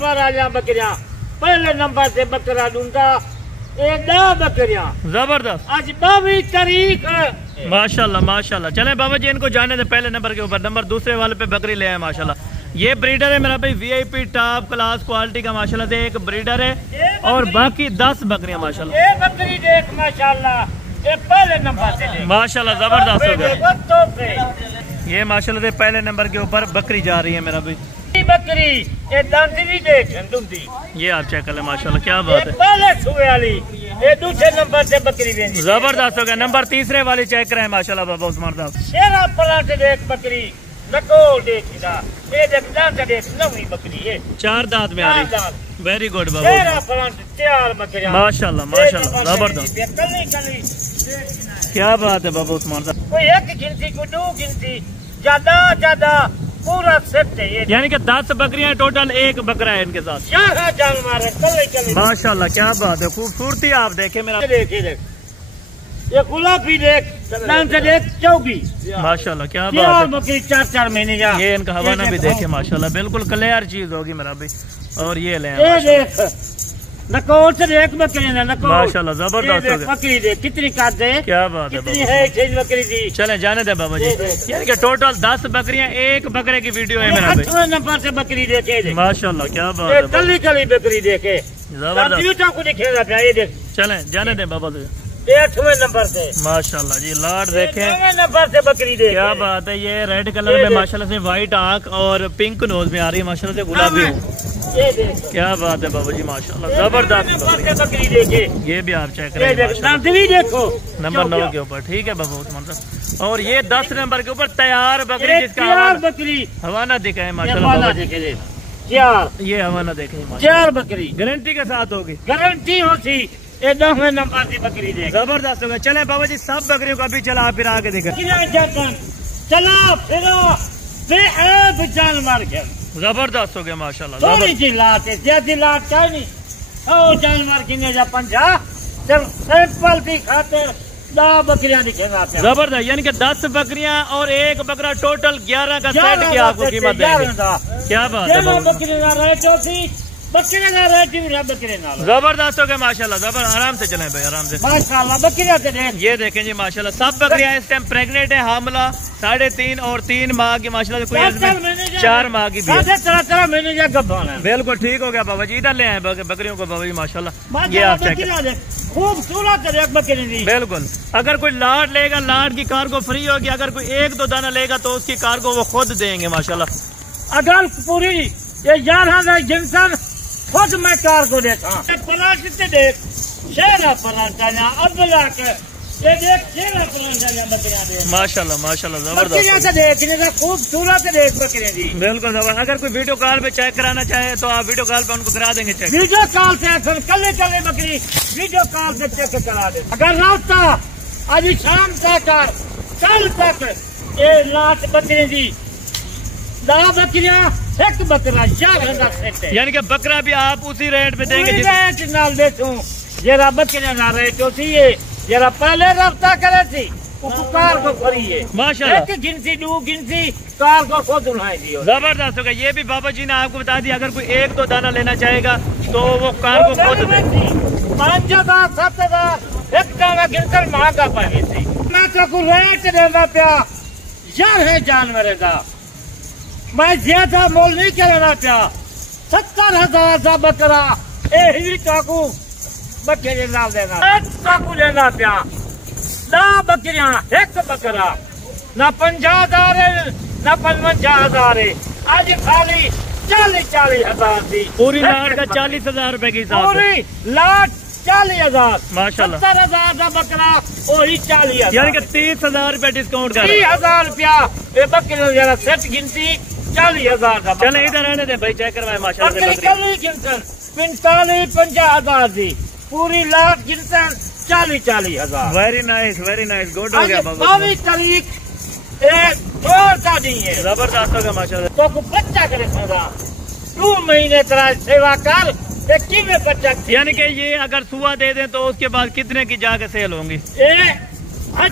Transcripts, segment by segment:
ऊपर आ जा बकरियां। पहले नंबर से बकरा दूंगा 10 बकरियां। जबरदस्त। आज 22 तारीख माशाल्लाह माशाल्लाह। चले बाबा जी इनको जाने दे पहले नंबर के ऊपर। नंबर दूसरे वाले पे बकरी ले आए माशाल्लाह। ये ब्रीडर है मेरा भाई, वीआईपी टॉप क्लास क्वालिटी का माशाल्लाह से एक ब्रीडर है और बाकी 10 बकरियां माशाल्लाह। ये बकरी देख माशाल्लाह, ये पहले नंबर से देख माशाल्लाह जबरदस्त हो गया। तो ये माशाल्लाह से पहले नंबर के ऊपर बकरी जा रही है मेरा भाई। बकरी ये दांत भी देख दूंगी। ये आप चेक कर ले माशाल्लाह, क्या बात है। पहले सुबह वाली ये दूसरे नंबर से बकरी देंगी। जबरदस्त हो गया। नंबर तीसरे वाली चेक करें माशाल्लाह बाबा उस्मान साहब। शेरा पलाट देख बकरी, नकोल देख ये देख दांत देख, नवी बकरी है, 4 दांत में आ रही। वेरी गुड बाबा। शेरा पलाट 4 बकरियां माशाल्लाह माशाल्लाह जबरदस्त। क्या बात है बाबा उस्मान साहब। कोई एक गिनती कोई 2 गिनती, ज्यादा ज्यादा पूरा सेट है ये। यानी कि 10 बकरियां टोटल, एक बकरा है इनके साथ। जानवर है माशाल्लाह क्या बात है। खूबसूरती आप देखे मेरा। देख ये गुलाबी देख, नाम से देख 24 माशाल्लाह क्या बात है। बकरी 4 महीने जा। ये इनका हवाना भी देखे माशाल्लाह, बिल्कुल क्लियर चीज होगी मेरा भी। और ये ले देख नकोल से देख बकरी ने, नकोल माशाल्लाह जबरदस्त हो गया। बकरी देख कितनी काट है, क्या बात है कितनी है चीज बकरी दी। चले जाने दे बाबा जी। यानी कि टोटल 10 बकरियां, एक बकरे की वीडियो है मेरा भाई। 8वें नंबर से बकरी देखे माशाल्लाह क्या बात है। कली कली बकरी देखे जबरदस्त। को दिखेगा ये देख। चले जाने दे बाबा जी। 8वें नंबर से माशाल्लाह जी लाड देखे, 9वें नंबर से बकरी देखे। क्या बात है। ये रेड कलर में माशाल्लाह से व्हाइट आंख और पिंक नोज में आ रही है माशाल्लाह से, गुलाबी। ये देख क्या बात है बाबा जी माशाल्लाह जबरदस्त बकरी देखे। ये भी आप चेक ये देख दांत भी देखो नंबर 9 के ऊपर। ठीक है बाबा उस्मान साहब। और ये 10 नंबर के ऊपर तैयार बकरी, जिसका बकरी हवाना दिखा है माशाल्लाह बाबा जी। ये हवाना देखे 4 बकरी गारंटी के साथ होगी। गारंटी होती। ये 9वें नंबर की बकरी देख। जबरदस्त होगा। चले बाबा जी सब बकरियों को अभी चला फिर आके देखा। चला फिरो जानवर के जबरदस्त हो गया माशाल्लाह। थोड़ी सी लाट है, ज्यादा लाट का नहीं। ओ जानवर किने जा 50 जब सैंपल की खातिर 10 बकरियां दिखेगा। जबरदस्त। यानी कि 10 बकरियां और एक बकरा, टोटल 11 का सेट की आपको कीमत देंगे। क्या बात है। जबरदस्त हो गया माशाल्लाह। जबर आराम से चले भाई, आराम से माशाल्लाह। बकरियां देख, ये देखें जी माशाल्लाह सब बकरियां इस टाइम प्रेग्नेंट है, हामला 3.5 और 3 माह की माशाल्लाह। कोई 4 माह की भी है। 3 महीने जा गब्बान है। बिल्कुल ठीक हो गया बाबा जी। इधर ले आए बकरियों को बाबा जी माशाल्लाह। ये आप चेक खूबसूरत बकरी दी। बिल्कुल। अगर कोई लाट लेगा, लाट की कार को फ्री होगी। अगर कोई 1-2 दाना लेगा तो उसकी कार को वो खुद देंगे माशाल्लाह। अगर पूरी ये 11 जिनसन खुद मैं कार को देता। पलाट से देख, शेरा पलाट अब के ये देख, शेरा पलाट माशाल्लाह माशाल्लाह जबरदस्त देखने का खूबसूरत देख बकरियां दी। बिल्कुल जबरदस्त। अगर कोई वीडियो कॉल पे चेक कराना चाहे तो आप वीडियो कॉल पे उनको करा देंगे चेक। वीडियो कॉल से कल बकरी वीडियो कॉल से चेक करा दे। अगर रास्ता आज शाम तक कल तक ये लाट बकरी दी 10 बकरियां, एक बकरा 4000 सेट है। यानी कि बकरा भी आप उसी रेट पे देंगे रेट नाल देखूं। जरा बकरियां ना रेट होती है, जरा पहले रफ्ता करे थी कार को फ्री है माशाल्लाह। एक गिनती 2 गिनती कार को खुद उठाई दी। जबरदस्त होगा। ये भी बाबा जी ने आपको बता दिया, अगर कोई 1-2 दाना लेना चाहेगा तो वो कार को खुद दे। 5000 7000 एक दाना गिनकर महंगा पानी थी। मैं तो को रेट देना पिया यार है जानवर का। मैं ज्यादा मोल नहीं करना पिया। 70,000 का बकरा ही चाकू बकरे नाल देना, एक चाकू लेना पिया। 10 बकरियां, एक बकरा, ना 50,000 है ना 55,000 है। आज खाली 40,000 थी। पूरी लाट का 40,000 रुपए की हिसाब। पूरी लाट 40,000 माशाल्लाह। 70,000 का बकरा वही 40,000। यानी कि 30,000 रुपए डिस्काउंट कर 30,000 रुपया ये बकरी जरा सेट गिनती 40,000 का। चले इधर रहने दे भाई, चेक करवाए माशाल्लाह। 45,000 थी। पूरी लाख गिनसन 40,000। वेरी नाइस गुड हो गया बाबा। 22 तारीख का नहीं है। जबरदस्त हो गया माशाल्लाह। तो बच्चा करे 2 महीने तरह सेवा कर कि में बच्चा। यानी कि ये अगर सुबह दे दें तो उसके बाद कितने की जाके सेल होंगी?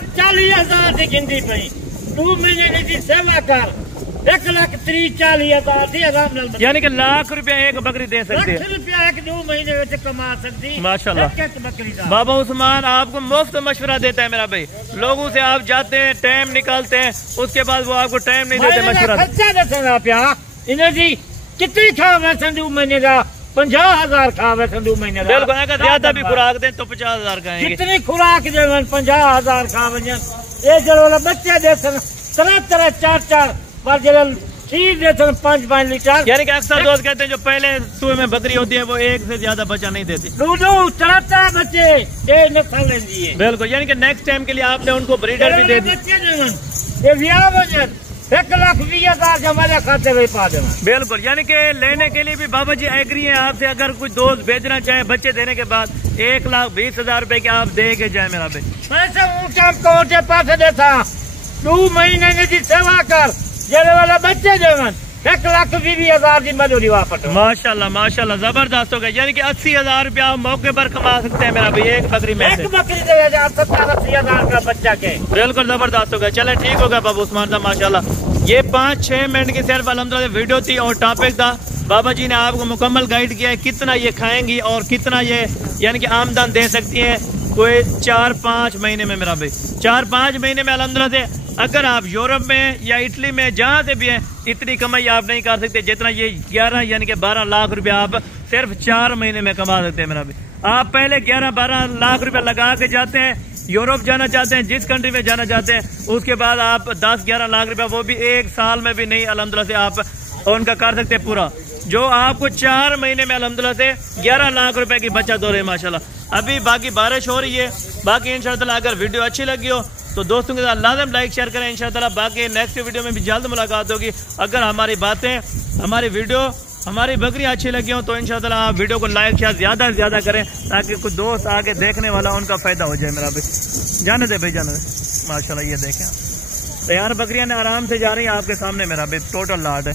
40,000 की गिनती पई। 2 महीने की सेवा कर 1,30,40,000 दी आराम नाल, यानी कि लाख रुपया एक बकरी दे सकते हैं। ₹1,00,000 एक 2 महीने में कमा सकती माशाल्लाह। एक बकरी का। बाबा उस्मान आपको मुफ्त मशवरा देता है मेरा भाई। लोगों से आप जाते हैं, टाइम निकालते हैं, उसके बाद वो आपको टाइम नहीं देते मशवरा। खर्चा दसना पिया इन्हें जी कितनी खा वैसे 2 महीने का 50,000 खा वैसे 2 महीने का। बिल्कुल, अगर ज्यादा भी खुराक दें तो 50,000 खाएंगे। कितनी खुराक दे 50,000 खा वजन ये जो बच्चे दे 3 4 पर जो खीर दे 5 लीटर। यानी कि अक्सर दोस्त कहते हैं जो पहले सुबह में बकरी होती है वो एक से ज्यादा बच्चा नहीं देती। दूधू 3 बच्चे ये नस्ल लेती है। बिल्कुल, यानी कि नेक्स्ट टाइम के लिए आपने उनको ब्रीडर भी दे दी। ये 1,20,000 हमारे खाते में पा देना। बिल्कुल, यानी कि लेने के लिए भी बाबा जी एग्री है आपसे। अगर कोई दोस्त भेजना चाहे बच्चे देने के बाद 1,20,000 रुपए के आप दे के जाए मेरा भाई। पैसे ऊँचे पास देता 2 महीने की सेवा कर जेने वाला बच्चे देवन 1,20,000 की मजदूरी वापस। माशाल्लाह माशाल्लाह, जबरदस्त हो गया। यानी कि 80,000 रुपया आप मौके पर कमा सकते हैं मेरा भाई एक बकरी में से। एक बकरी दे 70-80,000 का बच्चा के। बिल्कुल जबरदस्त हो गया। चले ठीक हो गया बाबू उस्मान साहब माशाल्लाह। ये 5-6 मिनट की सिर्फ अल्हम्दुलिल्लाह वीडियो थी और टॉपिक था। बाबा जी ने आपको मुकम्मल गाइड किया है कितना ये खाएंगी और कितना ये यानी कि आमदन दे सकती है कोई 4-5 महीने में मेरा भाई। 4-5 महीने में अल्हम्दुलिल्लाह से अगर आप यूरोप में या इटली में जहाँ से भी हैं इतनी कमाई आप नहीं कर सकते जितना ये 11 यानी कि 12 लाख रुपया आप सिर्फ 4 महीने में कमा सकते हैं मेरा भाई। आप पहले 11-12 लाख रुपया लगा के जाते हैं, यूरोप जाना चाहते हैं, जिस कंट्री में जाना चाहते हैं, उसके बाद आप 10-11 लाख रुपया वो भी एक साल में भी नहीं अल्हम्दुलिल्लाह से आप उनका कर सकते हैं पूरा, जो आपको 4 महीने में अल्हम्दुलिल्लाह से 11 लाख रुपए की बचत हो रही है माशाल्लाह। अभी बाकी बारिश हो रही है। बाकी इंशाअल्लाह अगर वीडियो अच्छी लगी हो तो दोस्तों के साथ लाजम लाइक शेयर करें इंशाअल्लाह। बाकी नेक्स्ट वीडियो में भी जल्द मुलाकात होगी। अगर हमारी बातें, हमारी वीडियो, हमारी बकरियां अच्छी लगी हो तो इंशाअल्लाह आप वीडियो को लाइक शेयर ज्यादा से ज्यादा करें ताकि कुछ दोस्त आगे देखने वाला उनका फायदा हो जाए मेरा भाई। जाने दे भाई, जाने दे। माशाल्लाह ये देखें तो यार बकरियां आराम से जा रही है आपके सामने मेरा भाई। टोटल लाट है।